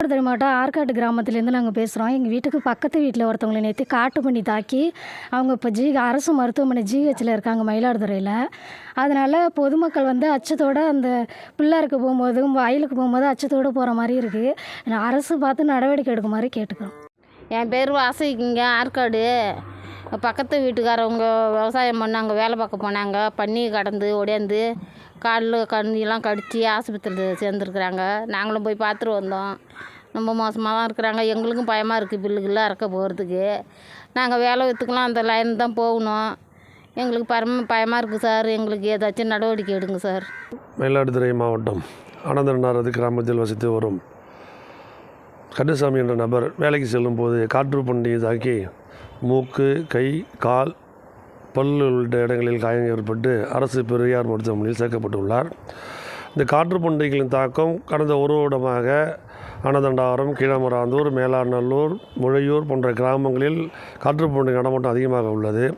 மயிலாடுதுறை மாவட்டம் ஆற்காட்டு கிராமத்துலேருந்து நாங்கள் பேசுகிறோம் எங்கள் வீட்டுக்கு பக்கத்து வீட்டில் ஒருத்தவங்களை நேற்று காட்டு பண்ணி தாக்கி அவங்க இப்போ ஜி அரசு மருத்துவமனை ஜிஹெச்சில் இருக்காங்க மயிலாடுதுறையில். அதனால் பொதுமக்கள் வந்து அச்சத்தோடு அந்த பிள்ளாருக்கு போகும்போதும் வயலுக்கு போகும்போது அச்சத்தோடு போகிற மாதிரி இருக்குது அரசு பார்த்து நடவடிக்கை எடுக்குமாறு கேட்டுக்கிறோம். என் பேர் வாசிக்குங்க ஆற்காடு. பக்கத்து வீட்டுக்காரவங்க விவசாயம் பண்ணாங்க வேலை பார்க்க போனாங்க பண்ணி கடந்து ஒடியாந்து காலில் கண்ணியெல்லாம் கடித்து ஆஸ்பத்திரியில் சேர்ந்துருக்குறாங்க. நாங்களும் போய் பார்த்துட்டு வந்தோம். ரொம்ப மோசமாக தான் இருக்கிறாங்க. எங்களுக்கும் பயமாக இருக்குது பில்லுக்கெல்லாம் இறக்க போகிறதுக்கு நாங்கள் வேலை விற்றுக்கலாம் அந்த லைன் தான் போகணும். எங்களுக்கு பரம பயமாக இருக்குது சார். எங்களுக்கு ஏதாச்சும் நடவடிக்கை எடுங்க சார். மயிலாடுதுறை மாவட்டம் அனந்தனாரது கிராமத்தில் வசித்து வரும் கந்தசாமி என்ற நபர் வேலைக்கு செல்லும்போது காற்று பண்டிகை தாக்கி மூக்கு கை கால் பல்லு உள்ளிட்ட இடங்களில் காயம் ஏற்பட்டு அரசு பெரியார் மருத்துவமனையில் சேர்க்கப்பட்டுள்ளார். இந்த காற்று பண்டிகைகளின் தாக்கம் கடந்த ஒரு வருடமாக அனதண்டாவரம் கீழமராந்தூர் மேலாநல்லூர் முழையூர் போன்ற கிராமங்களில் காற்று பண்டிகை நடமாட்டம் அதிகமாக உள்ளது.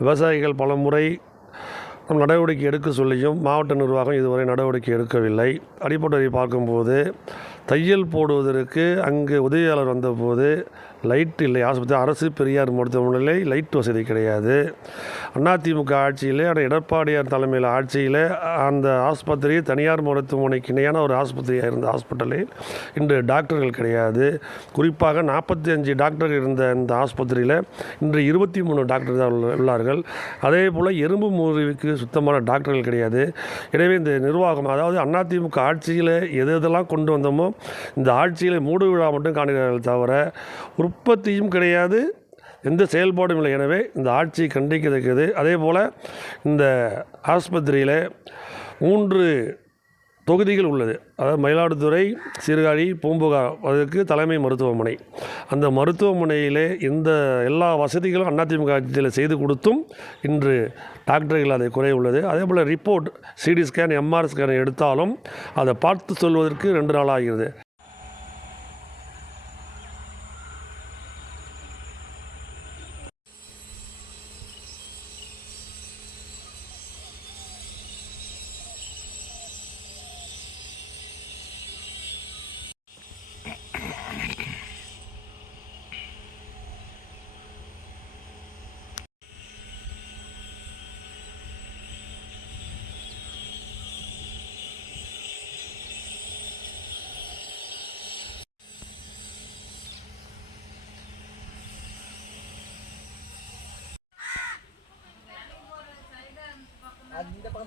விவசாயிகள் பலமுறை நம் நடவடிக்கை எடுக்க சொல்லியும் மாவட்ட நிர்வாகம் இதுவரை நடவடிக்கை எடுக்கவில்லை. அடிப்படையை பார்க்கும்போது தையல் போடுவதற்கு அங்கு உதவியாளர் வந்தபோது லைட் இல்லை. ஆஸ்பத்திரி அரசு பெரியார் மருத்துவமனையில் லைட் வசதி கிடையாது. அதிமுக ஆட்சியிலே அந்த எடப்பாடியார் தலைமையில் ஆட்சியில் அந்த ஆஸ்பத்திரி தனியார் மருத்துவமனைக்கு இணையான ஒரு ஆஸ்பத்திரியாக இருந்த ஹாஸ்பிட்டலில் இன்று டாக்டர்கள் கிடையாது. குறிப்பாக நாற்பத்தி அஞ்சு டாக்டர் இருந்த இந்த ஆஸ்பத்திரியில் இன்று இருபத்தி மூணு டாக்டர் தான் உள்ள- உள்ளார்கள். அதே போல் எறும்பு முறிவுக்கு சுத்தமான டாக்டர்கள் கிடையாது. எனவே இந்த நிர்வாகம் அதாவது அதிமுக ஆட்சியில் எது எதெல்லாம் கொண்டு வந்தோமோ இந்த ஆட்சியில் மூடு விழா மட்டும் காணுகிறார்கள் தவிர உற்பத்தியும் கிடையாது. எந்த செயல்பாடும் இல்லை. எனவே இந்த ஆட்சி கண்டிக்கத்தக்கது. அதே போல் இந்த ஆஸ்பத்திரியில் மூன்று தொகுதிகள் உள்ளது. அதாவது மயிலாடுதுறை சீர்காழி பூம்புகார் அதற்கு தலைமை மருத்துவமனை. அந்த மருத்துவமனையிலே இந்த எல்லா வசதிகளும் அதிமுக ஆட்சியில் செய்து கொடுத்தும் இன்று டாக்டர்கள் அதை குறை உள்ளது. அதே போல் report CT scan MR scan எடுத்தாலும் அதை பார்த்து சொல்வதற்கு ரெண்டு நாள் ஆகிறது அந்த பக்கம்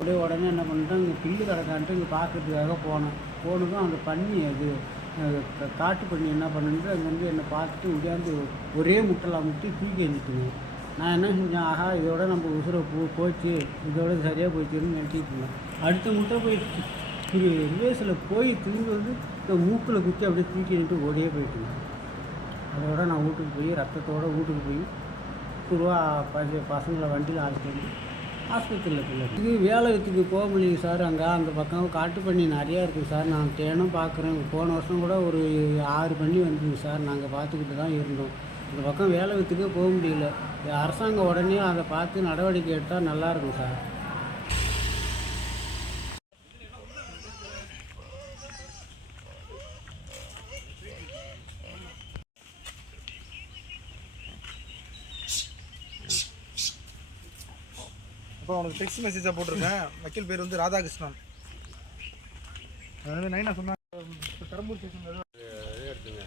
அப்படியே உடனே என்ன பண்ணிட்டோம் இங்கே பில்லு கிடக்கான்ட்டு இங்கே பார்க்கறதுக்காக போனேன் போனதும் அந்த பண்ணி அது காட்டு பண்ணி என்ன பண்ணுது அங்கேருந்து என்னை பார்த்துட்டு உடையாந்து ஒரே முட்டலாம் முட்டி தூக்கி எழுந்துட்டுங்க நான் என்ன செஞ்சேன்? ஆஹா இதோட நம்ம உசுரை போ போச்சு இதோட சரியாக போச்சுன்னு நினச்சிட்டு இருந்தேன். அடுத்த முட்டை போய் ரிவேஸில் போய் திரும்பி வந்து இந்த மூக்கில் குத்தி அப்படியே தூக்கி நின்று ஓடியே போயிட்டுங்க அதோட நான் வீட்டுக்கு போய் ரத்தத்தோடு வீட்டுக்கு போய் ரூபா பசங்களை வண்டியில் ஆஸ்பத்திரி ஆஸ்பத்திரியில் போய் இது வேலைக்கு போக முடியல சார். அங்கே அந்த பக்கம் காட்டு பண்ணி நிறையா இருக்குது சார். நான் தேனும் பார்க்குறேன் போன வருஷம் கூட ஒரு ஆறு பண்ணி வந்தது சார். நாங்கள் பார்த்துக்கிட்டு தான் இருந்தோம். இந்த பக்கம் வேலை வித்துக்கே போக முடியல. அரசாங்கம் உடனே அதை பார்த்து நடவடிக்கை எடுத்தால் நல்லாயிருக்கும் சார். இப்போ உனக்கு டெக்ஸ்ட் மெசேஜாக போட்டிருக்கேன். வக்கீல் பேர் வந்து ராதாகிருஷ்ணன். அதாவது நைனா சொன்னாங்க. பெரம்பூர் ஸ்டேஷன் எடுத்துங்க.